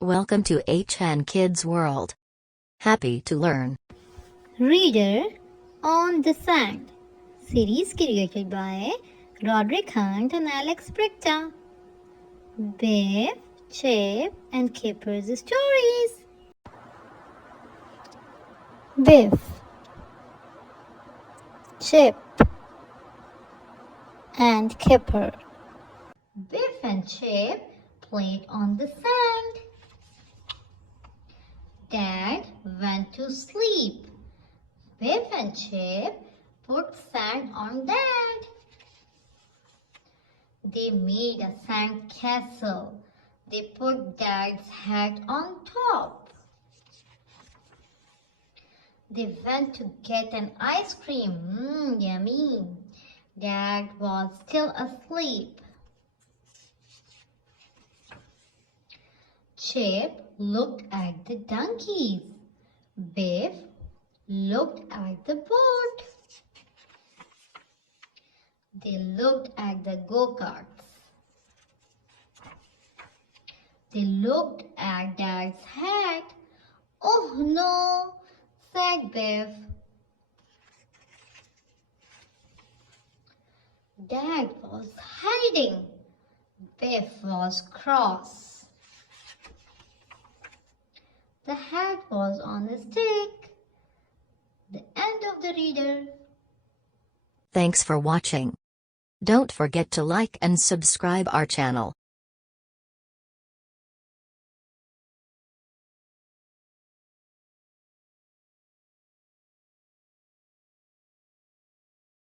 Welcome to HN Kids World. Happy to learn. Reader on the Sand, series created by Roderick Hunt and Alex Brickta. Biff, Chip, and Kipper's stories. Biff, Chip, and Kipper. Biff and Chip played on the sand. Dad went to sleep. Biff and Chip put sand on Dad. They made a sand castle. They put Dad's hat on top. They went to get an ice cream. Yummy. Dad was still asleep. Chip looked at the donkeys. Biff looked at the boat. They looked at the go-karts. They looked at Dad's hat. Oh no, said Biff. Dad was hiding. Biff was cross. The hat was on a stick. The end of the reader. Thanks for watching. Don't forget to like and subscribe our channel.